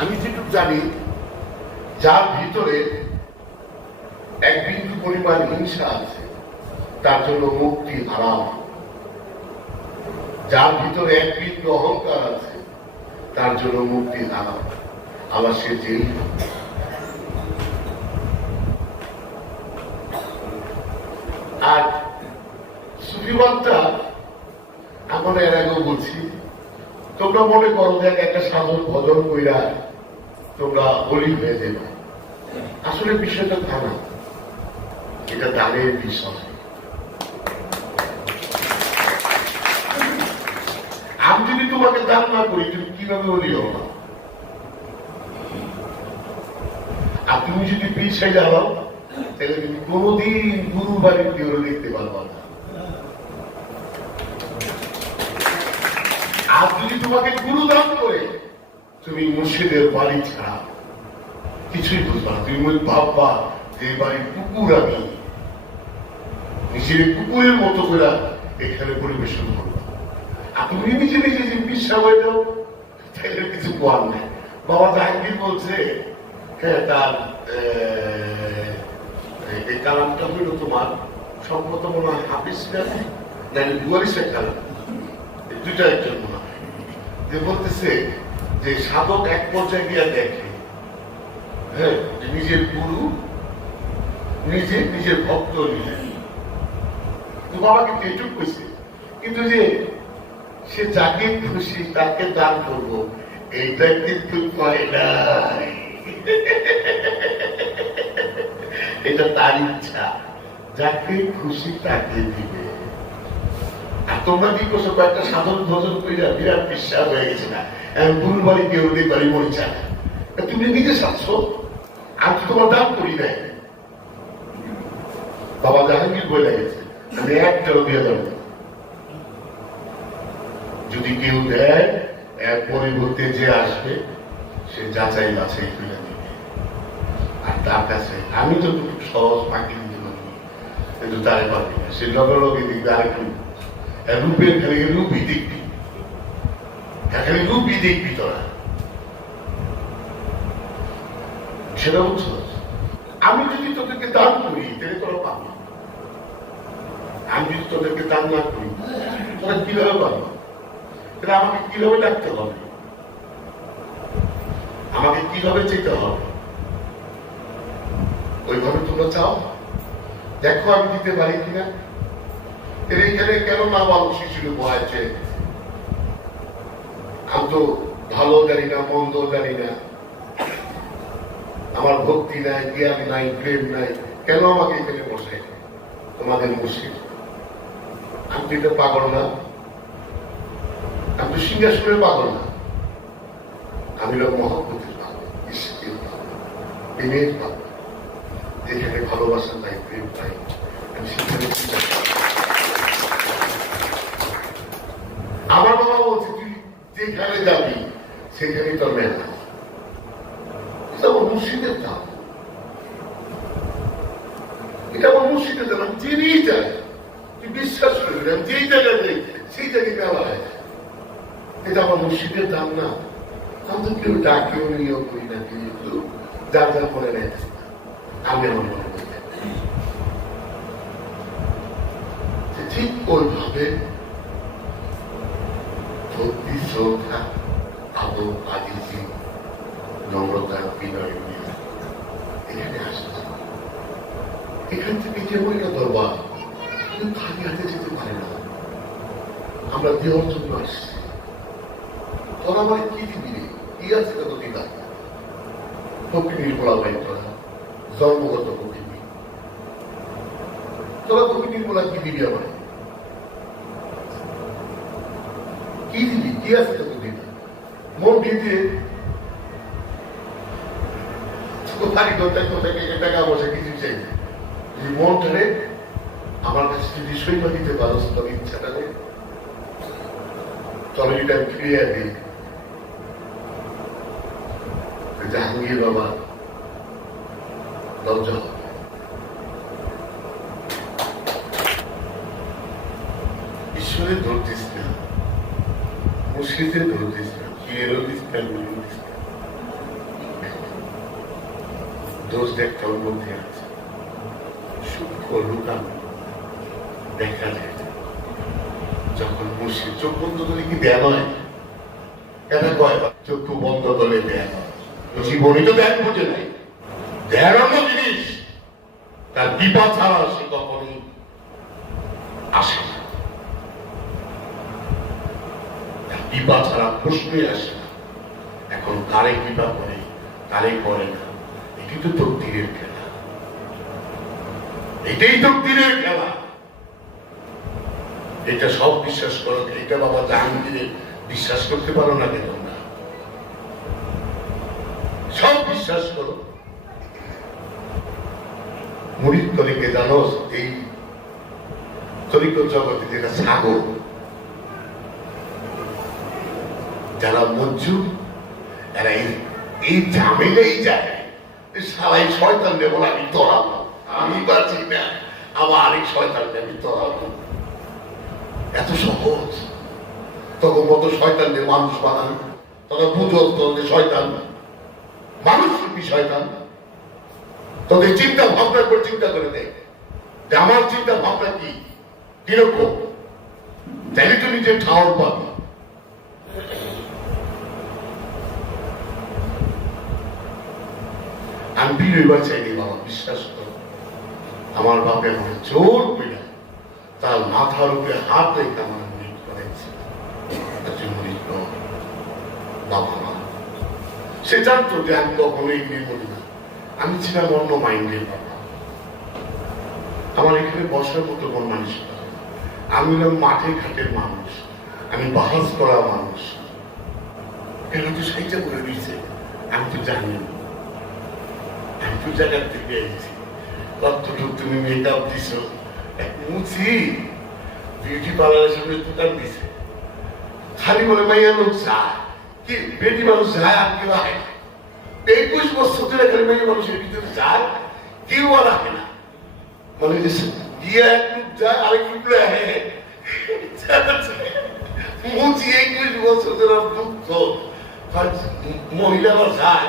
আমি যেটুকু জানি, যার ভিতরে এক বিন্দু পরিমাণ হিংসা আছে, তার জন্য মুক্তি হারাম। যার ভিতরে এক বিন্দু অহংকার আছে, তার জন্য মুক্তি হারাম। আবার সে জেল আর সুফিবাদটা আমরা এর আগেও বলছি তোমরা মনে করো দেখ, একটা সাধন ভজন কইরা তোমরা বলি হয়ে যাবে। আসলে বিষয়টা তা না। এটা দানের বিষয়। আমি যদি তোমাকে দান না করি, তুমি কীভাবে বলি না আর তুমি যদি পিছিয়ে যাও তাহলে তুমি কোনোদিন গুরু বাড়ির কেউ দেখতে পারবা না আর যদি তোমাকে গুরু দান করে, তুমি মুর্শিদের বাড়ি ছাড়া কিছুই বুঝবা তুমি ভাববা যে বাড়ির কুকুর আমি। নিজের কুকুরের মতো করে এখানে পরিবেশন করবা। আর নিজে নিজে যে বিশ্বাস হয়ে যাও, তাহলে কিছু কোয়ার নেই। বাবা জাহাঙ্গীর বলছে হ্যাঁ তার এই কালামটা হইল তোমার সম্ভবত মনে হয় হাফিজ না? বুয়ারিশের কালাম। মনে হয়। যে বলতেছে যে সাধক এক পর্যায়ে গিয়ে দেখে। হ্যাঁ নিজের গুরু, নিজে নিজের ভক্ত নিজে বাবা কিন্তু এটুক কইছে। কিন্তু যে সে যাকে খুশি তাকে দান করব, এইটা কিন্তু করে নাই। এটা তার ইচ্ছা। যাকে খুশি তাকে দিবে। তোমরা কি করছ? কয়েকটা সাধন ভজন বিরাট বিশ্বাস হয়ে গেছে না। গুরু বাড়ি কেউ পারি তুমি নিজে আর তোমার দান করি নাই। বাবা জাহাঙ্গীর আমি একটাও দিয়ে যদি কেউ দেয়, এর পরিবর্তে যে আসবে, সে যাচাই বাছাই করে দিবে আর তার কাছে, আমি তো খুব সহজ পাখি দিতে পারি কিন্তু তারে পারবি না। সে লগে লগে দেখবে আরেকটু রূপের খালি রূপই দেখবি। খালি রূপই দেখবি তোরা। সেটা বুঝছ? আমি যদি তোদেরকে দান করি, তাহলে তোরা পাবি। আমি যদি তোদেরকে দান না করি, তোরা কীভাবে পাবি? তাহলে আমাকে কীভাবে ডাকতে হবে? আমাকে কীভাবে যেতে হবে? ওইভাবে তোমরা চাও? দেখো আমি দিতে পারি কিনা? এইখানে কেন না ভালো শিশু বয়াছে আমি তো ভালো জানি না, মন্দ জানি না। আমার ভক্তি নাই, জ্ঞান নাই, প্রেম নাই। কেন আমাকে এখানে বসে তোমাদের মুশকিল আমি তো পাগল না। আমি তো সিংহাসনের পাগল না। আমি লোক মহব্বতের পাগল ইস্কের পাগল, প্রেমের পাগল। যেখানে ভালোবাসা নাই, প্রেম নাই, আমি সেখানে কি করব? আমার বাবা বলছে তুই যেখানে যাবি সেখানে তোর মেলা এটা আমার মুর্শিদের দাম এটা আমার মুর্শিদের দাম আমি জেনেই যাই তুই বিশ্বাস করবি আমি যেই জায়গায় যাই, সেই জায়গায় মেলা হয় এটা আমার মুর্শিদের দাম না। আমি তো কেউ ডাকেও নিয়েও করি না কিন্তু যার যার মনে নেয় আমি আমার মনে করি ঠিক ওইভাবে শ্রদ্ধা আদর আজিজি নম্রতা বিনয় নিয়ে এখানে আসছে। এখান থেকে যে মহিলা দরবার খালি হাতে যেতে পারে না। আমরা দেওয়ার জন্য আসছি। তোরা আমার কি দিবি? রে? কি আছে কত দিদা বলা হয় তোরা জন্মগত ফকির তোরা ফকির বলা কি দিবি আমার কি দিবি কি আছে কত দিদা মন দিয়ে কোথায় কোথায় টাকা বসে কিছু চাই। যদি মন ধরে, আমার কাছে যদি সৈন্য দিতে পারো তবে ইচ্ছাটা নেই। তবে এটা ফিরিয়ে দিই জাহাঙ্গীর বাবা লজ্জা ঈশ্বরের ধরতিস পীরেরও দিস না গুরুর না দোষ দেখতে ওর মধ্যে আছে সূক্ষ্ম লুকানো দেখা যায় যখন মুর্শিদ চোখ বন্ধ করে কি দেয়া নয় এটা কয় চক্ষু বন্ধ করে দেয়া নয় জীবনে তো ধ্যান বুঝে নাই ধ্যান অন্য জিনিস তার বিপদ ছাড়া সে কখনই আসে না কৃপা ছাড়া প্রশ্নই আসে না। এখন কারে কৃপা করে, কারে করে না? এটি তো তকদিরের খেলা। এটাই তকদিরের খেলা। এটা সব বিশ্বাস করো এটা বাবা জাহাঙ্গীরের বিশ্বাস করতে পারো না কেন? না সব বিশ্বাস করো। মুড়ির তরিকে জানো, এই তরিক জগতে যেটা সাগর যারা মজ্জু এরা এই- ঝামেলেই যায়। সারাই শয়তান দেবো আমি তোরাবো আমি বাঁচি না আবার এই শয়তান আমি তোরাবো এত সহজ। তখন কত শয়তান দিয়ে মানুষ বানান। তখন পুজো তোদের শয়তান। মানুষ রূপী শয়তান? তোদের চিন্তা ভাবনার করে চিন্তা করে দেখ যে আমার চিন্তা ভাবনা কি? কীরকম? তাইলে তো নিজের ঠাওর পাবি। আমি বিরোবার চাইনি, বাবা, বিশ্বাস করো। আমার বাপে আমাকে জোর করে তার মাথার উপরে হাত রেখে আমার মরিত করেছে বাবা মা। সে জানতো যে আমি কখনো এগিয়ে বলি না। আমি ছিলাম অন্য মাইন্ডের বাবা। আমার এখানে বসার মতো মন মানুষ আমি হলাম মাঠে ঘাটের মানুষ। আমি বাহাস করা মানুষ। কেন তো সেইটা করে দিয়েছে? আমি তো জানি না। কতটুকু তুমি মেকআপ বিউটি পার্লারের সামনে দোকান দিছে। খালি বলে, মাইয়া, লোক যায়। কি, বেটি মানুষ যায় আর কেউ না। একুশ বছর ধরে খালি মাইয়া মানুষের ভিতরে যায়, কেউ আর আহে না। মানে যে গিয়ে এক যায়, আরেক আহে একুশ বছর ধরে দুঃখ। মহিলারা যায়।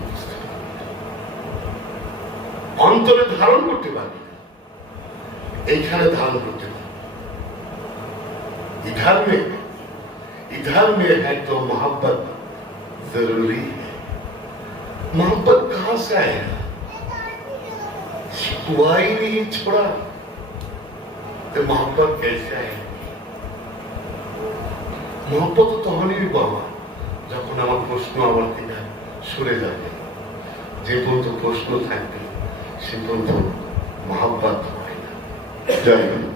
অন্তরে ধারণ করতে পারবি না এইখানে ধারণ করতে পারবি इधर में इधर में है तो मोहब्बत जरूरी है मोहब्बत कहां से आएगा हुआ ही नहीं छोड़ा तो मोहब्बत कैसे आएगी মোহব্বত তো তখনই বাবা যখন আমার প্রশ্ন আমার থেকে সরে যাবে যে পর্যন্ত প্রশ্ন থাকবে সে মহাব্বাত হয় না জয়